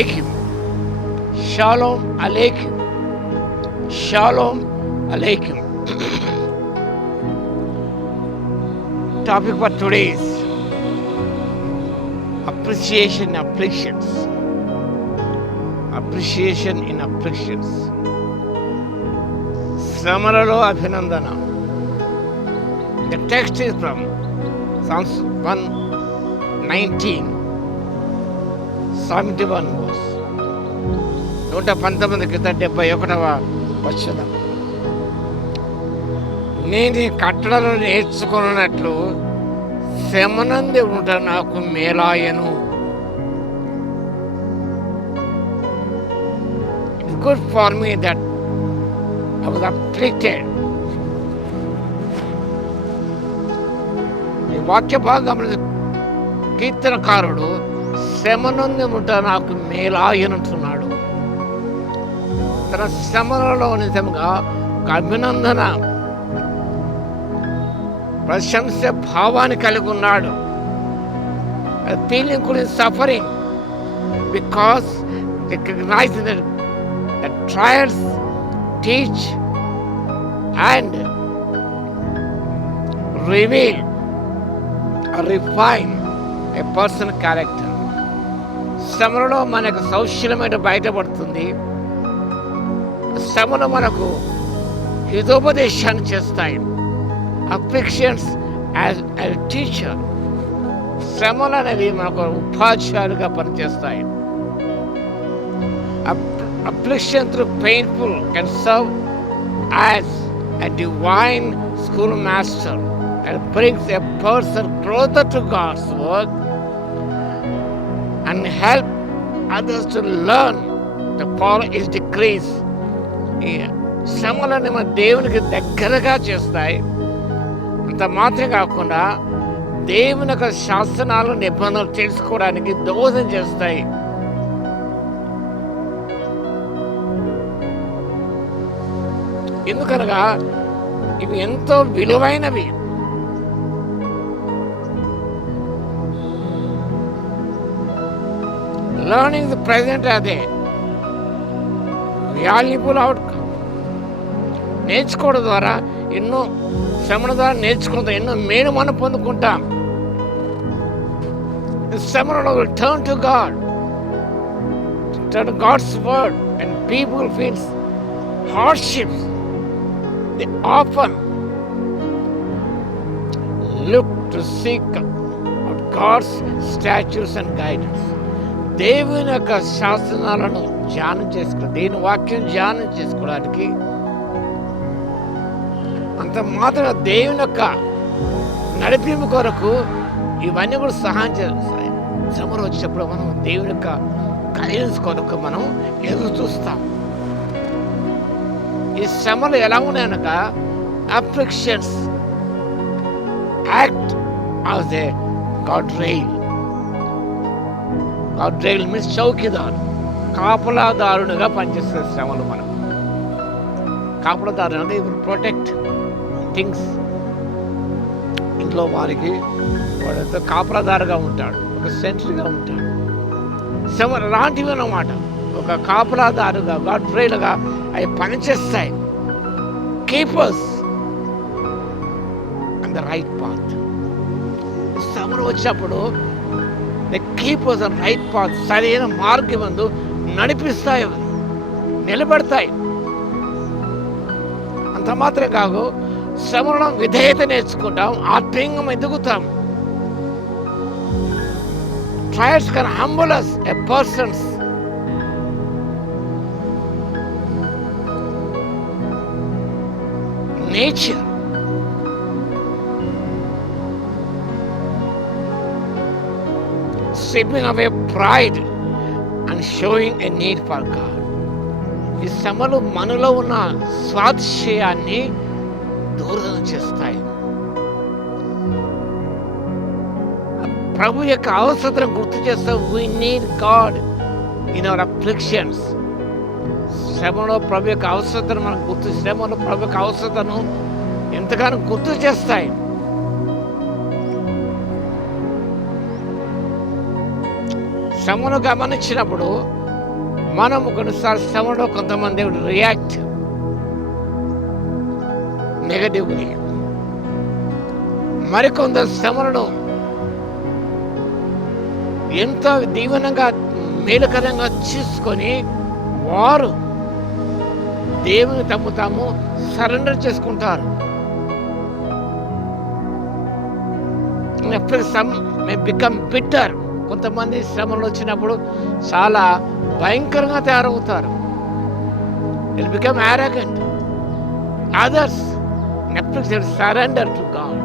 Aleichem. Shalom Aleichem. Shalom Aleichem. Topic for today is appreciation in afflictions. Appreciation in afflictions. శ్రమలలో అభినందన. The text is from Psalms 119, 71 verse. 119 వచనం. నేను ఈ కట్టడలు నేర్చుకున్నట్లు శ్రమనంది ఉంట నాకు మేలాయను. It's good for me that I was afflicted. ఈ వాక్య భాగంలో కీర్తనకారుడు శ్రమనంది ఉంట నాకు మేలాయనంటున్నాడు. తన శ్రమలలో నిజంగా ఒక అభినందన, ప్రశంస భావాన్ని కలిగి ఉన్నాడు. ఫీలింగ్ గురించి suffering because recognize that trials teach and reveal or refine a person's character. శ్రమలో మనకు సౌశల్యమైన బయటపడుతుంది. శ్రమలు మనకు హితోపదేశాన్ని చేస్తాయి. Afflictions as a teacher. శ్రమలు అనేవి మనకు ఉపాధ్యాయులుగా పనిచేస్తాయి. Affliction through painful can serve as a divine schoolmaster and brings a person closer to God's work and help others to learn to follow His decrees. శ్రమలను మన దేవునికి దగ్గరగా చేస్తాయి. అంత మాత్రమే కాకుండా దేవుని యొక్క శాసనాలు, నిబంధనలు తెలుసుకోవడానికి దోహదం చేస్తాయి. ఎందుకనగా ఇవి ఎంతో విలువైనవి. లర్నింగ్ ది ప్రెజెంట్ అదే వాల్యుబుల్ అవుట్కమ్. నేర్చుకోవడం ద్వారా ఎన్నో శ్రమల ద్వారా నేర్చుకుంటాం, ఎన్నో మేలు మనం పొందుకుంటాం. శ్రమలో turn to God, turn to God's word and people feels hardships. They often look to seek out God's statutes and guidance. దేవుని యొక్క శాసనాలను ధ్యానం చేసుకోవడం, దేవుని వాక్యం ధ్యానం చేసుకోవడానికి, అంత మాత్రం దేవుని యొక్క నడిపింపు కొరకు ఇవన్నీ కూడా సహాయం చేస్తాయి. శ్రమలు వచ్చినప్పుడు మనం దేవుని యొక్క గైడెన్స్ కొరకు మనం ఎదురు చూస్తాం. ఈ శ్రమలు ఎలా ఉన్నాయనగా afflictions act as a guard rail. Guard rail means చౌకీదారు, కాపలాదారునిగా పనిచేస్తున్న శ్రమలు మనకు. కాపలాదారు అంటే ఇప్పుడు ప్రొటెక్ట్ థింగ్స్. ఇంట్లో వారికి వాడితో కాపలాదారుగా ఉంటాడు, ఒక సెంట్రీగా ఉంటాడు. శ్రమ లాంటివి అన్నమాట. ఒక కాపలాదారుగా, గాడ్ రైల్గా అవి పనిచేస్తాయి. Keepers on the right path. శ్రమలు వచ్చినప్పుడు the keepers on right path, సరైన మార్గం మందు నడిపిస్తాయి, నిలబడతాయి. అంత మాత్రమే కాదు, శ్రమలో విధేయత నేర్చుకుంటాం, ఆత్మీయంగా ఎదుగుతాం. Trials can humble us a person's nature. Stripping away pride and showing a need for God. ఈ శ్రమలు మనలో ఉన్న స్వాతిశయాన్ని దూరం చేస్తాయి. ప్రభు యొక్క అవసరతను గుర్తు చేస్తే we need God in our afflictions. శ్రమలో ప్రభు యొక్క అవసరతను మనం శ్రమలో ప్రభు యొక్క అవసరతను ఎంతగానో గుర్తు చేస్తాయి. శ్రమను గమనించినప్పుడు మనము కొన్నిసార్లు శ్రమలో కొంతమంది రియాక్ట్ నెగటివ్లీ, మరికొందరు శ్రమలను ఎంతో దీవెనంగా మేలుకరంగా చూసుకొని వారు దేవుని తాము సరెండర్ చేసుకుంటారు. Some may become bitter. కొంతమంది శ్రమలు వచ్చినప్పుడు చాలా భయంకరంగా తయారవుతారు. It become arrogant. Others surrender to God.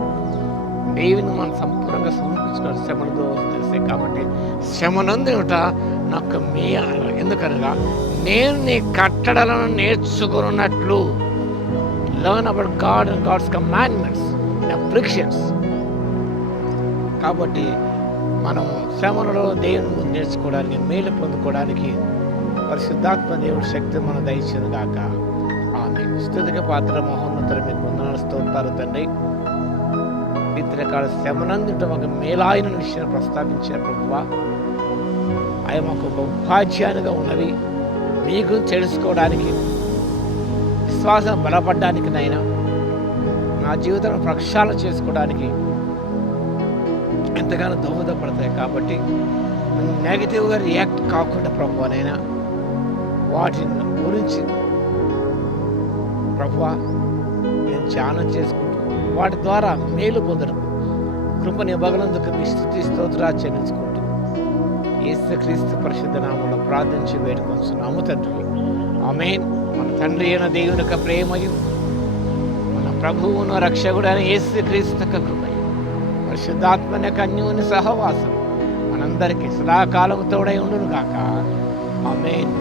దేవుని మనం సంపూర్ణంగా సమర్పించుకోవాలి శ్రమలతో తెలిసే. కాబట్టి శ్రమనందుట నాకు ఎందుకనగా నేను నీ కట్టడలను నేర్చుకున్నట్లు. Learn about God and God's commandments in afflictions. కాబట్టి మనం శ్రమలలో దేవుని ముందు నేర్చుకోవడానికి, మేలు పొందుకోవడానికి పరిశుద్ధాత్మ దేవుడి శక్తి మనం దయచేది గాక. ఆమె స్తుతికి పాత్ర మహోన్నతులు మీకు వందనాలు, స్తోత్రాలు తండ్రి. రకాల శ్రమనందుట ఒక మేలాయన విషయాన్ని ప్రస్తావించిన ప్రభువా, అవి మాకు ఒక ఉపాధ్యాయునిగా ఉన్నవి. మీకు తెలుసుకోవడానికి, విశ్వాసం బలపడడానికి, నాయన నా జీవితాన్ని ప్రక్షాళన చేసుకోవడానికి ఎంతగానో దోహదపడతాయి. కాబట్టి నెగిటివ్గా రియాక్ట్ కాకుండా ప్రభువానైనా వాటిని గురించి ప్రభువా నేను ధ్యానం చేసుకుంటూ వాటి ద్వారా మేలు పొందడం కృపను ఇవ్వగలందుకు మీ స్తుతి స్తోత్రాలు చెల్లించుకుంటూ యేసుక్రీస్తు పరిశుద్ధ నామములో ప్రార్థించి వేడుకొంచున్నాము తండ్రి. ఆమేన్. మన తండ్రి అయిన దేవుని యొక్క ప్రేమయు, మన ప్రభువును రక్షకుడైన యేసుక్రీస్తు యొక్క కృపయు, పరిశుద్ధాత్మ యొక్క అన్యోన్య సహవాసం మనందరికీ సదాకాలం తోడై ఉండును గాక. ఆమేన్.